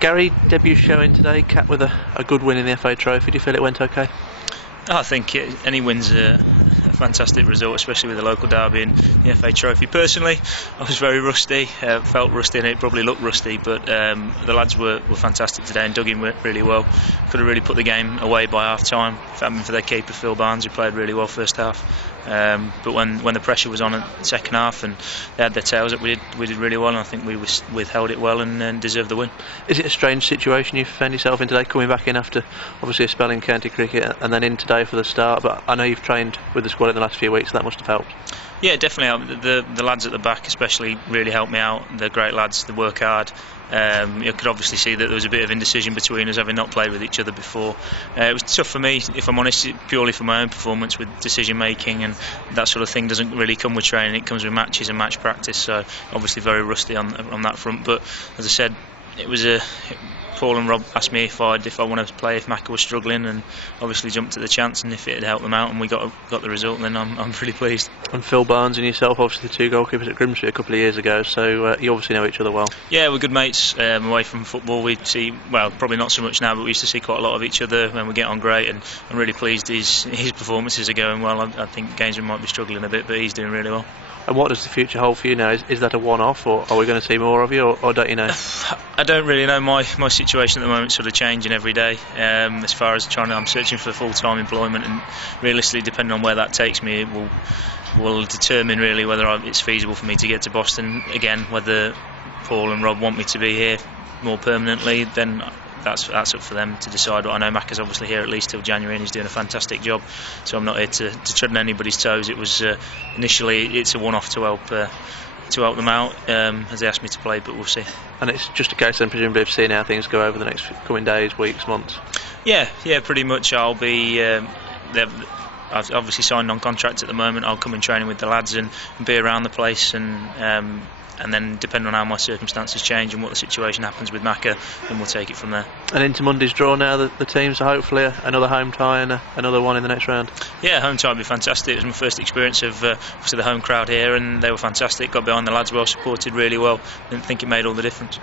Gary, debut showing today, capped with a good win in the FA Trophy. Do you feel it went okay? I think any win's a fantastic result, especially with the local derby and the FA Trophy. Personally, I was very rusty, felt rusty, and it probably looked rusty, but the lads were fantastic today and dug in really well. Could have really put the game away by half time if it hadn't been for their keeper Phil Barnes, who played really well first half. But when the pressure was on in the second half and they had their tails up, we did really well, and I think we withheld it well and deserved the win. Is it a strange situation you found yourself in today, coming back in after obviously a spell in county cricket and then in today for the start? But I know you've trained with the squad in the last few weeks, so that must have helped. Yeah, definitely. The lads at the back especially really helped me out. They're great lads, they work hard. You could obviously see that there was a bit of indecision between us, having not played with each other before. It was tough for me, if I'm honest, purely for my own performance with decision making, and that sort of thing doesn't really come with training. It comes with matches and match practice, so obviously very rusty on that front. But as I said, it was Paul and Rob asked me if I wanted to play if Macca was struggling, and obviously jumped at the chance, and if it had helped them out and we got the result, then I'm pretty pleased. And Phil Barnes and yourself, obviously the two goalkeepers at Grimsby a couple of years ago, so you obviously know each other well. Yeah, we're good mates. Away from football, we see, well, probably not so much now, but we used to see quite a lot of each other, and we get on great, and I'm really pleased his performances are going well. I think Gainsborough might be struggling a bit, but he's doing really well. And what does the future hold for you now? Is that a one-off, or are we going to see more of you, or don't you know? I don't really know. My situation at the moment is sort of changing every day. As far as I'm searching for full-time employment, and realistically, depending on where that takes me, it will determine really whether it's feasible for me to get to Boston again. Whether Paul and Rob want me to be here more permanently, then that's up for them to decide. But I know Macca's obviously here at least till January, and he's doing a fantastic job, so I'm not here to tread on anybody's toes. It was initially it's a one-off to help them out as they asked me to play, but we'll see. And it's just a case then, presumably, of seeing how things go over the next coming days, weeks, months. Yeah, pretty much. I'll be I've obviously signed on contract at the moment. I'll come in training with the lads and be around the place, and then depending on how my circumstances change and what the situation happens with Macca, then we'll take it from there. And into Monday's draw now, the teams are hopefully another home tie and another one in the next round. Yeah, home tie would be fantastic. It was my first experience of the home crowd here, and they were fantastic. Got behind the lads, well supported, really well. Didn't think it made all the difference.